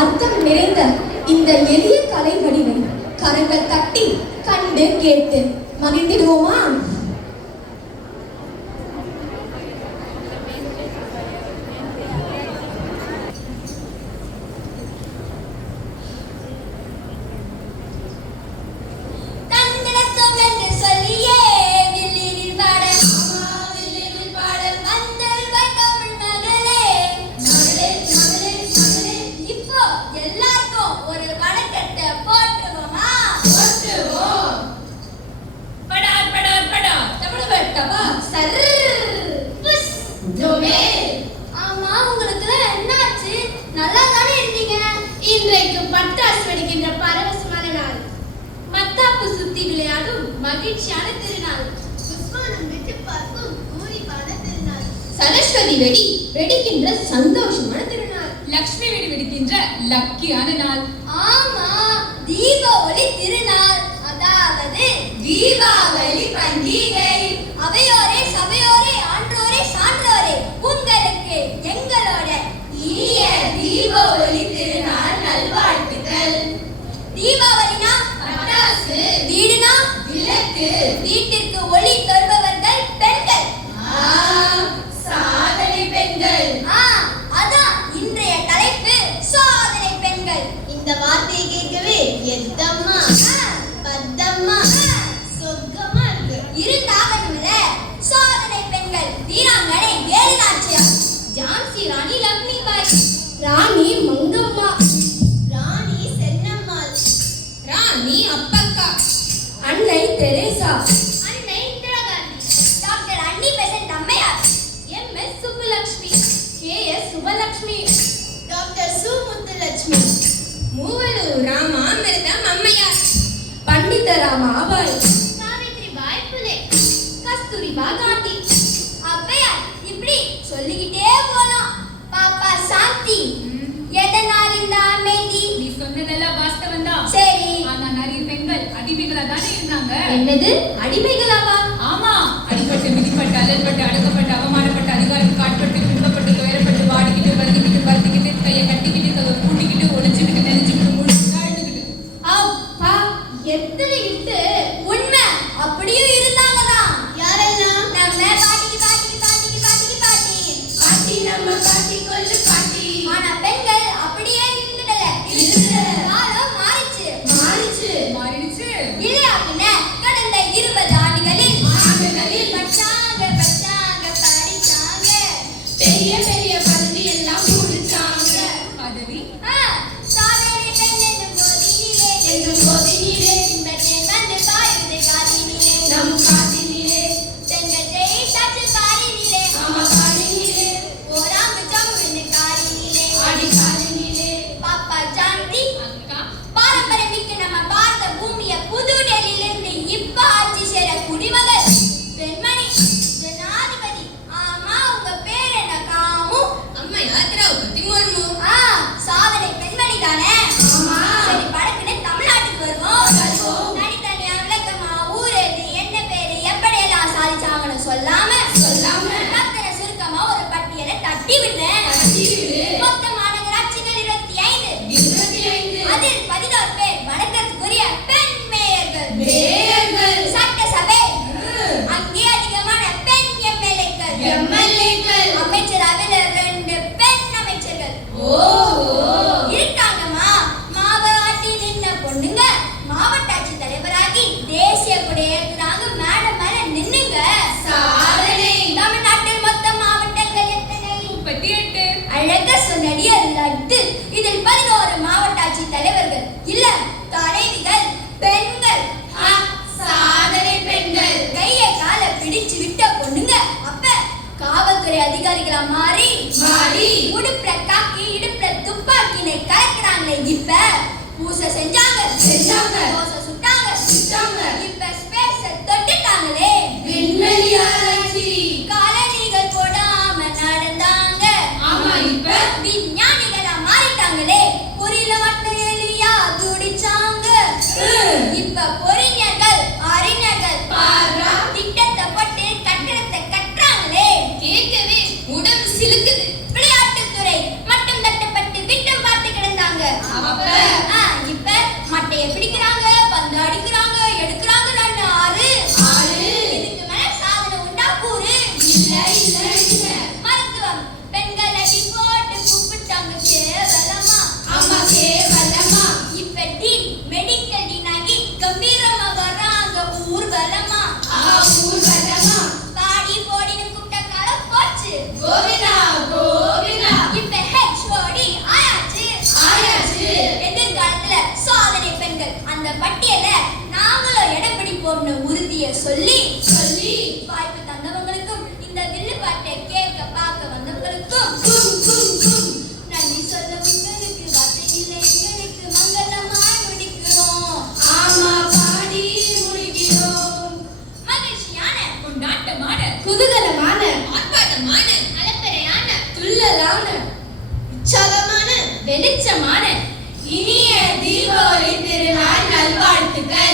அர்த்தம் நிறைந்த இந்த எளிய கலை வடிவை கரங்கள் தட்டி கண்டு கேட்டு மகிழ்ந்திடுவோமா? மகிழ்ச்சியான திருநாள், புஷ்பானம் விட்டு பார்க்கும் பூரிப்பான திருநாள், சரஸ்வதி வெடி வெடிக்கின்ற சந்தோஷமான திருநாள், லக்ஷ்மி வெடி வெடிக்கின்ற லக்கியான நாள். ஆமா, தீபாவளி திருநாள், அதாவது தீபாவளி பண்டிகை. அவையோரே சபையோரே ஆன்றோரே சான்றோரே, உங்களுக்கு எங்களோட இனிய தீபாவளி திருநாள் நல்வாழ்த்துக்கள். தீபாவளினா பட்டாசு, வீடுனா விளக்கு, வீட்டிற்கு ஒளி தருபவர்கள் பெண்கள், சாதனை பெண்கள். அதான் இன்றைய தலைப்பு, சாதனை பெண்கள். இந்த வார்த்தையை கேட்கவே எத்தம்மா பத்தம்மா சொர்க்கமா இருக்கு. இருந்தாகணும்ல சாதனை பெண்கள். வீராங்கனை வேலுநாச்சியார், ஜான்சி ராணி லக்ஷ்மிபாய், ராணி மங்கம்மா, ராணி சென்னம்மாள், ராணி அப்பக்கா, அன்னை தெரேசா, அன்னை இந்திரா காந்தி, டாக்டர் அன்னி பெசன்ட் அம்மையார், MS. Subbulakshmi, KS. Subalakshmi, doctor சு முத்துலட்சுமி, மூவலூர் ராமாமிர்தம் அம்மையார், பண்டித ராமாபாய், சாவித்ரிபாய் புலே, கஸ்தூரிபா காந்தி, ஔவையார். இப்படி சொல்லிக்கிட்டே போலாம். பாப்பா சாந்தி, எதனால் இந்த அமைதி? நீ சொன்னதெல்லாம் வாஸ்தவம் தான். சரி, ஆனா நிறைய பெண்கள் அடிமைகளா தானே இருந்தாங்க. என்னது அடிமைகளாவா? ஆமா, அடிபட்டு மிதிப்பட்டு அலல்பட்டு அடக்கப்பட்டு அவமானப்பட்டு அதிகாரத்துக்கு ஆட்பட்டு துன்பப்பட்டு துயரப்பட்டு வாடிக்கிட்டு வருத்திக்கிட்டு கையை கட்டிக்கிட்டு கூட்டிக்கிட்டு ஒளிச்சுக்கிட்டு நெளிச்சுக்கிட்டு முடிச்சுக்கிட்டு அழுதுகிட்டு. அப்பா எத்தனை இட்டு உண்மை. அப்படியும் இருந்தாங்கதான். யாரெல்லாம்? நம்ம பாட்டிக்கு பாட்டிக்கு பாட்டிக்கு பாட்டிக்கு பாட்டி பாட்டி, நம்ம பாட்டி கொல்லு பாட்டி. ஆனா பெண்கள் அப்படியே இருந்துடல. காலம் மாறிச்சு மாறிடுச்சு. இல்லையா பின்ன? கடந்த 20 ஆண்டுகளில் படிச்சாங்க படிச்சாங்க, பெரிய பெரிய பதவி எல்லாம் முடிச்சாங்க. பதவி சாதனை பெண் என்னும் போதினிலே இன்பத்தேன் வந்து பாயுது காதினிலே, நம் காதினிலே பெண்கள் ஜெயித்தாச்சு பாரினிலே, பாரினிலே ஓராம்பு ஜம்முன்னு காரினிலே, ஆடி காரினிலே. பாப்பா ஜான்சி அக்கா, பாரம்பரியமிக்க நம்ம பாரத பூமியை புது டெல்லியிலிருந்து இப்ப ஆட்சி செய்ற குடிமகள் பெண்மணி ஜனாதிபதி. ஆமா, உங்க பேர் என்ன? காமு அம்மையார் திரௌபதி முர்மு. சாதனை பெண்மணி தானே? சரி, படக்குன்னு தமிழ்நாட்டுக்கு வருவோம். தனித்தனியா விளக்கமா ஊர் எழுதி என்ன பேரு எப்படியெல்லாம் சாதிச்சாங்கன்னு சொல்லாம ரத்தன சுருக்கமா ஒரு பட்டியலை தட்டி விடுறேன். மொத்த மாநகராட்சிகள் 25. அதில் 11 பேர் வணக்கத்துக்குரிய பெண் மேயர்கள். சட்டசபை அங்கே அதிகமான பெண் எம்எல்ஏக்கள். அமைச்சரவையில் 2 பெண் அமைச்சர்கள் இருக்காங்கம்மா. மாவட்ட நின்ன பொண்ணுங்க மாவட்ட ஆட்சி தலைவராகி தேசிய கொடி ஏத்துறாங்க. மேடம் மேல நின்னுங்க. சாதனை. தமிழ்நாட்டில் மொத்த மாவட்டங்கள் எத்தனை? 38. அழகா சொன்னடிய லட்டு. இதில் 11 மாவட்ட ஆட்சி தலைவர்கள் இல்ல தலைவிகள் பெண்கள். சாதனை பெண்கள். கைய கால பிடிச்சு விட்ட பொண்ணுங்க அப்ப காவல்துறை அதிகாரிகளா மாறி உடுப்புல காக்கி இடுப்புல துப்பாக்கினை கலக்குறாங்களே. இப்ப பூசை செஞ்சாங்க, தோசை சுட்டாங்க. இப்ப ஸ்பேஸ தொட்டுட்டாங்களே. காலணிகள் போடாம நடந்தாங்க. இப்ப விஞ்ஞானிகளா மாறிட்டாங்களே. பொறியில மட்டும் எலியா துடிச்சாங்க. இப்ப பொறிஞர்கள் அறிஞர்கள் திட்டத்தை போட்டு கட்டடத்தை கட்டுறாங்களே. கேட்கவே உடம்பு சிலுக்குது. விளையாட்டுத்துறை மட்டும் தட்டப்பட்டு விட்டம் பார்த்து கிடந்தாங்க. செய்வோம்னு உறுதியை சொல்லி வாய்ப்பு தந்தவங்களுக்கும் இந்த வில்லு பாட்டை கேட்க பார்க்க வந்தவங்களுக்கும் நன்றி சொல்ல உங்களுக்கு வார்த்தை இல்லை எங்களுக்கு மங்களமாய் முடிக்கிறோம். ஆமா பாடி முடிக்கிறோம். மகிழ்ச்சியான கொண்டாட்டமான குதூகலமான ஆர்ப்பாட்டமான அலப்பறையான துள்ளலான உற்சாகமான வெளிச்சமான இனிய தீபாவளி திருநாள் நல்வாழ்த்துக்கள்.